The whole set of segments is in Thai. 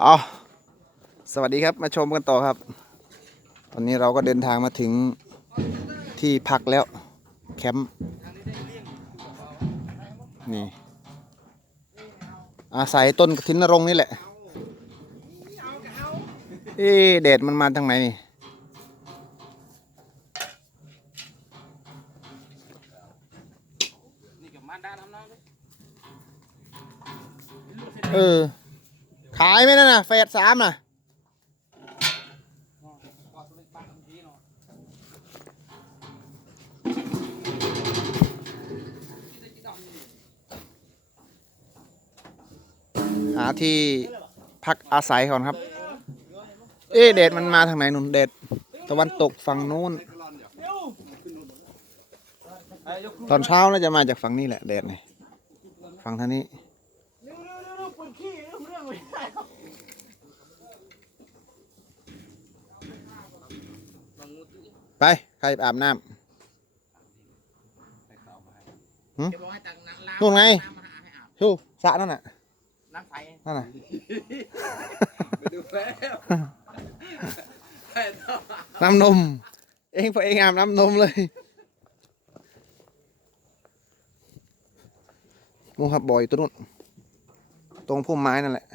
เอาสวัสดีครับมาชมกันต่อครับ ตอนนี้เราก็เดินทางมาถึงที่พักแล้ว แคมป์นี่ อาศัยต้นกระถินนรงนี่แหละ เอ๊แดดมันมาทางไหนนี่เออ ขายไหมนั่นน่ะเฟสสามน่ะหาที่พักอาศัยก่อนครับ เอ๊ะแดดมันมาทางไหนนุ่นแดดตะวันตกฝั่งนู้น ตอนเช้าน่าจะมาจากฝั่งนี้แหละแดดนี่ฝั่งทางนี้ ไป ใครไปอาบน้ำจะบอกให้ตักน้ำล้างนู่นไงน้ำมาหาให้อาบชูสระนั่นน่ะน้ำใสนั่นน่ะดูแล้วใช่ต่อน้ำนม เองพอเองอาบน้ำนมเลยมูครับบ่อยตัวนู้น ตรงพุ่มไม้นั่นแหละ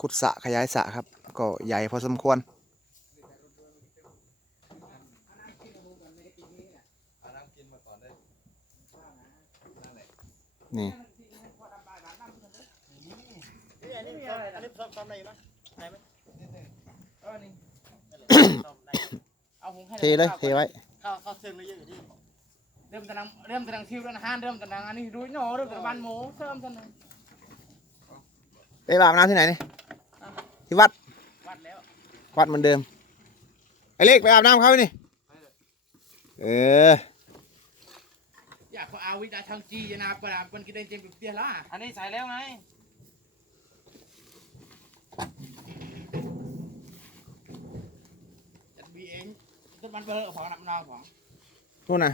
ขุดสระขยายสระครับ ก็ใหญ่พอสมควร นี่เอาหุงให้เทเลยเทไว้เข้าเข้าเชิงเลยเยอะดิเริ่มตะนังเริ่มตะนังทิวแล้วนะฮะเริ่มตะนังอันนี้ดูหนอเริ่มตะนังบ้านหมูเริ่มตะนังไปอาบน้ำที่ไหนนี่ที่วัดวัดแล้ววัดเหมือนเดิมไอ้เล็กไปอาบน้ำเขานี่เออ อยากขออาวิดาทางจีนะปราบคนกินได้เต็มเตี้ยละอันนี้ใส่แล้วไง จัดบีเองต้นมันเบอร์ของน้ำนองของนู่นน่ะ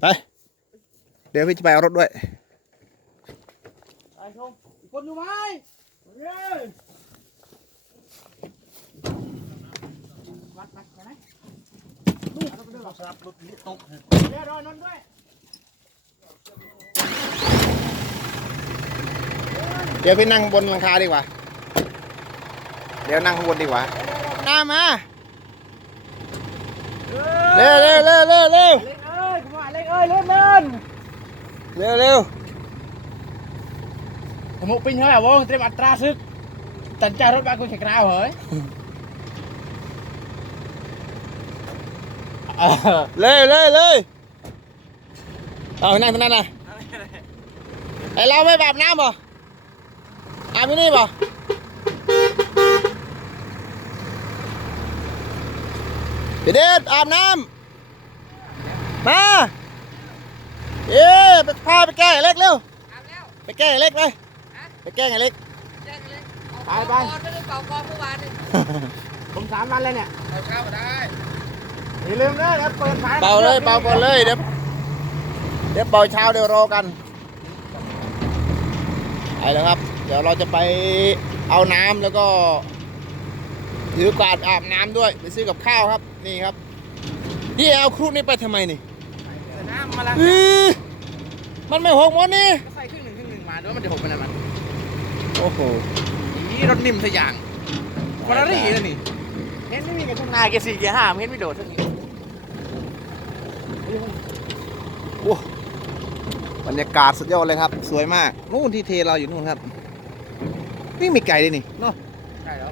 ไป เดี๋ยวพี่จะไปเอารถด้วย ไอ้ชมคนอยู่ไหมเย้ วัดวัดไปไหนนู่นเอาไปด้วยหรอครับรถนี้ตกเดี๋ยวรอนนท์ด้วยเดี๋ยวพี่นั่งบนหลังคาดีกว่า เดี๋ยวนั่งข้างบนดีกว่าน้ามา เร็วเร็วเร็วเร็วเร็วเล็กเอ้ยคุณว่าเล็กเอ้ยเล่นเล่นเร็วเร็วหมูปิ้งเฮ้ยวงเตรียมอัตราซึกตันใจรถบ้านกูแข่งกราวเฮ้ย เร็วเร็วเร็วเอานั่งตรงนั้นนะไอเราไม่แบบน้ำบ่อาบที่นี่บ่พี่เดชอาบน้ำมาเอ๊ะไปพาไปแก้ไอ้เล็กเร็วไปแก้ไอ้เล็กไปไปแก้ไอ้เล็กไปไปไม่ได้เป่ากองเมื่อวานนี่ผมสามวันเลยเนี่ยเอาเช้าก็ได้ อย่าลืมนะเดี๋ยวเปิดสายเป่าเลยเป่าก่อนเลยเดี๋ยวเดี๋ยวเป่าเช้าเดี๋ยวรอกันไปแล้วครับ เดี๋ยวเราจะไปเอาน้ำแล้วก็ ถือกวาดอาบน้ำด้วยไปซื้อกับข้าวครับ นี่ครับพี่เอาครุนี่ไปทำไมนี่น้ำมาละอื้อมันไม่หกหมดนี่ก็ใส่ครึ่งหนึ่งครึ่งหนึ่งมาด้วยมันจะหกเป็นอะไรมันโอ้โหนี่รถนิ่มสักอย่างคนละรี่เลยนี่เห็นไม่มีกับทุ่งนาเกียร์สี่เกียร์ห้าเห็นไม่โดดทั้งนี้ โอ้บรรยากาศสุดยอดเลยครับ สวยมากนู่นที่เทเราอยู่นู่นครับวิ่งไม่ไกลเลยนี่เนาะใช่แล้ว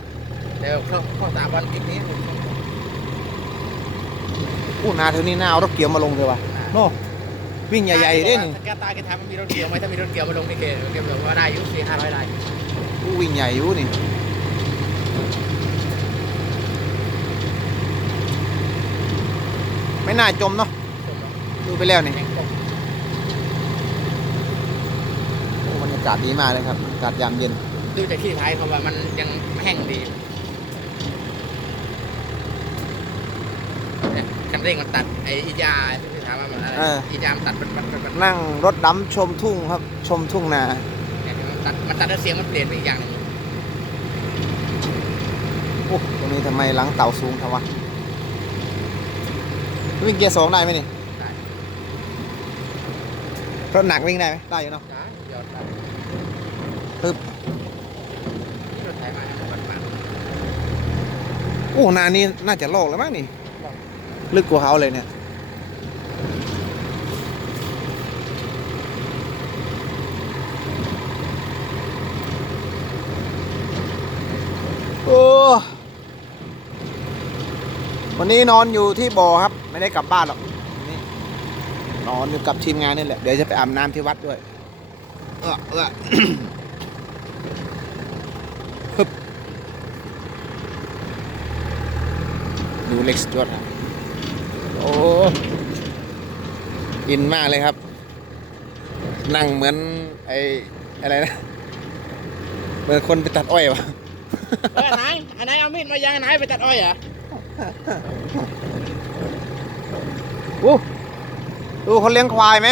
เดี๋ยวเข้าเข้าสามวันอีกนี้อู้นาเท่านี้น่าเอารถเกี่ยวมาลงเลยว่ะเนาะวิ่งใหญ่ๆเด้นี่ถ้าแกตาแกทำมันมีรถเกี่ยวไหมถ้ามีรถเกี่ยวมาลงนี่เกเกี่ยวแบบว่าได้อยุ่สี่ห้าร้อยได้อู้วิ่งใหญ่อยู่นี่ไม่น่าจมเนาะ ดูไปแล้วนี่โอ้บรรยากาศดีมากเลยครับอากาศยามเย็น ดูจากที่ท้ายเขาว่ามันยังแห้งดีเนี่ยคันเร่งมันตัดไอ้อียาที่ท้ายถามว่ามันอะไรเอออีจามตัดมันมันมันมันนั่งรถดำชมทุ่งครับ ชมทุ่งนามันตัดมันตัดแล้วเสียงมันเปลี่ยนไปอีกอย่างหนึงโอ้ตรงนี้ทำไมหลังเต่าสูงทวะวิ่งเกียร์สองได้ไหมนี่ได้ รถหนักวิ่งได้ไหมได้อยู่เนาะจ้ายอดได้ปึ๊บนี่รถไถมาเนี่ยมันมาโอ้นานี้น่าจะโลกแล้วมั้งนี่ ลึกกว่าเขาเลยเนี่ยโอ้วันนี้นอนอยู่ที่บ่อครับ ไม่ได้กลับบ้านหรอกวันนี่ นอนอยู่กับทีมงานนี่แหละ เดี๋ยวจะไปอาบน้ำที่วัดด้วยเออเออฮึบดูเล็กสจวดครับโอ้อินมากเลยครับ นั่งเหมือนไอ้อะไรนะ เหมือนคนไปตัดอ้อยวะเออไหนอันไหนเอามีดมายังอันไหนไปตัดอ้อยเหรออู้ ดูเขาเลี้ยงควายไหม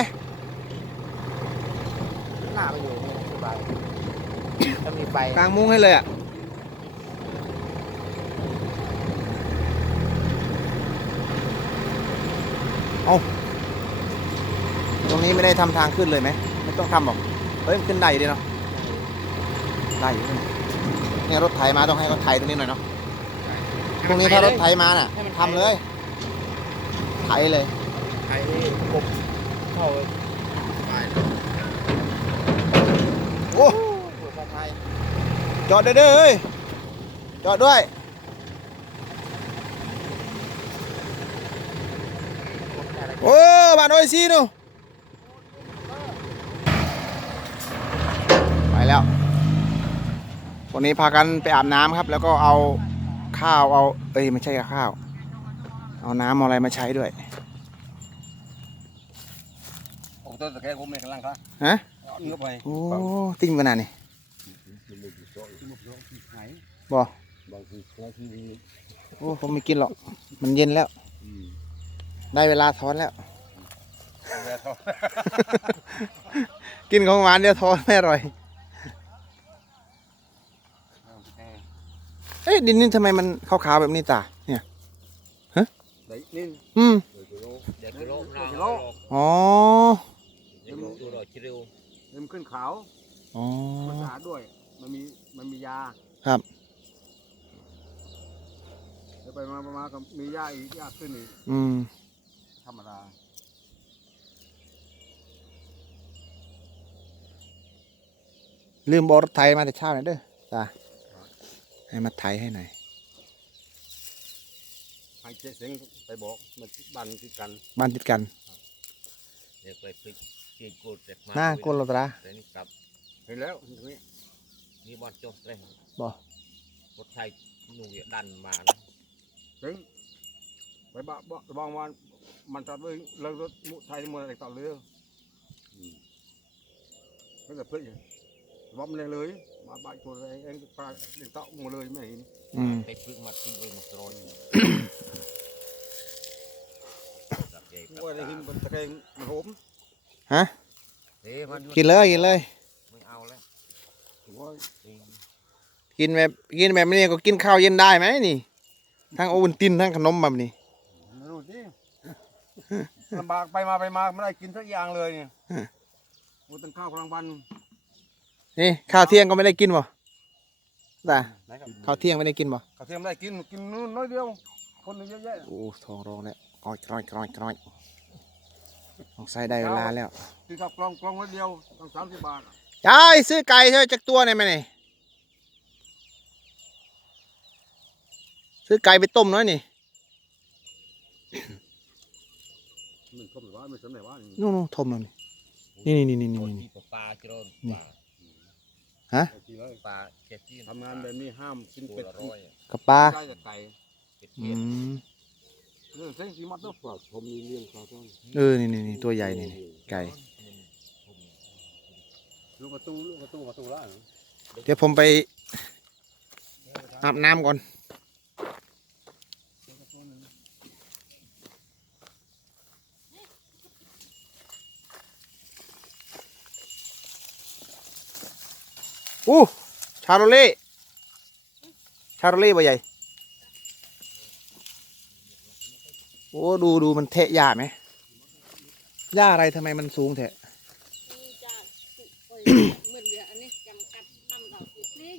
หน้าไปอยู่นี่สบายถ้ามีไฟกลางมุ้งให้เลยอะเอาตรงนี้ไม่ได้ทำทางขึ้นเลยไหมไม่ต้องทำหรอกเฮ้ยมันขึ้นได้อยู่ดีเนาะได้อยู่นี่เนี่ยรถไถมาต้องให้เขาไถตรงนี้หน่อยเนาะตรงนี้ถ้ารถไถมาน่ะทำเลย ไถเลย ไถกบเข้าไปโอ้ปวดไทยจอดเด้อเด้อเฮ้ยจอดด้วยโอ้บ้านโอ้ยซีนูไปแล้ววันนี้พากันไปอาบน้ำครับ แล้วก็เอาข้าวเอา เอ้ยไม่ใช่ข้าว เอาน้ำเอาอะไรมาใช้ด้วย โอ้ ตัวตะแคงผมไม่กำลังครับฮะเนื้อไปโอ้ติ้งขนาดนี้บอบางทีบางทีโอ้ผมไม่กินหรอก มันเย็นแล้วได้เวลาทอนแล้วเวลาทอดกินของหวานเดี๋ยวทอนไม่อร่อยเอ๊ะดินนี่ทำไมมันขาวๆแบบนี้ตาเนี่ย đấy nên อืมเดี๋ยวกิโลเดี๋ยวกิโลอ๋อ เดี๋ยวดูรอยชิริวมันขึ้นขาวอ๋อ มันสะอาดด้วย มันมีมันมียาครับ แล้วไปมามาก็มียาอีกยาขึ้นอีกอืม ธรรมดาลืมบอกรถไถมาแต่เช้าหน่อยเด้อตาให้มาไถให้หน่อย ให้เจ๊เสียงไปบอกมันบันคือกัน บ้านติดกัน เดี๋ยวไปพลิก เกียร์กูดเด็กมาหน้ากุลตราแต่นี่กลับเห็นแล้วเห็นไหมนี่บอลโจสเลยบ่รถไทยหนุ่ยดันมานะเห็นไปบ้าบ้าบางวันมันตัดเลยเลิกรถมุไทยมันอะไรตัดเลยไม่แต่เพื่อนบอมเลยเลยมาบ้านตัวเองเองปลาเด็กเต่าหมดเลยไม่เห็นอืมไปพลิกมาทิ้งไปมาโรยตัดใหญ่ตัดว่าได้หินบนตะแคงมันโหม ฮะเฮ้ยมันอยู่กินเลยกินเลยไม่เอาแล้วโอ้ยจริงกินแบบกินแบบนี้ก็กินข้าวเย็นได้ไหมนี่ ทั้งโอวัลตินทั้งขนมแบบนี้ไม่รู้สิลำบากไปมาไปมาไม่ได้กินสักอย่างเลยเนี่ยโอ้ตั้งข้าวกลางวันนี่ข้าวเที่ยงก็ไม่ได้กินบ่ตานะครับข้าวเที่ยงไม่ได้กินบ่ข้าวเทียมได้กินกินนู้นน้อยเดียวคนหนึ่งเยอะแยะโอ้ทองร้องแล้วกร้อยกร้อยกร้อยกร้อย สงสัยได้เวลาแล้วกินข้าวกล่องกล่องน้อยเดียวต้องสามสิบบาทยายซื้อไก่เธอจากตัวไหนอยไหมนี่ซื้อไก่ไปต้มหน้อยนี่มันก็ไม่ว่าไม่สนไหนว่านู่นๆต้มแล้วนี่นี่นี่นี่นี่คนนี่ที่ปลาจรนนี่ ปลาฮะทีเลยปลาแค่ที่ทำงานแบบนี้ห้ามกินตัวเป็ดละร้อยกับปลาใกล้กับไก่ เป็ดอืเก็ดม เออเส้นสีมัดต้องฝากผมมีเลี้ยงเขาต้องเออนี่นี่นี่ตัวใหญ่นี่นี่ไก่ลูกประตูลูกประตูประตูล่าเดี๋ยวผมไปอาบน้ำก่อนอู้ชาโรเล่ชาโรเล่ใบใหญ่ โอ้ดูดูมันเทะหญ้าไหมหญ้าอะไรทำไมมันสูงเทะนี่จะสุกไปเหมือนเหลืออันนี้จำกัดนำเราสิ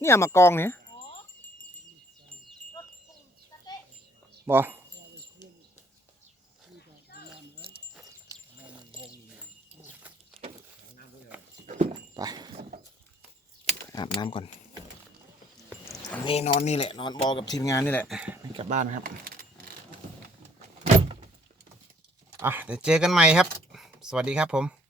เนี่ยมากองเนี่ยบอไปอาบน้ำก่อนวันนี้นอนนี่แหละ นอนบอกับทีมงานนี่แหละกลับบ้านนะครับอะเดี๋ยวเจอกันใหม่ครับ สวัสดีครับผม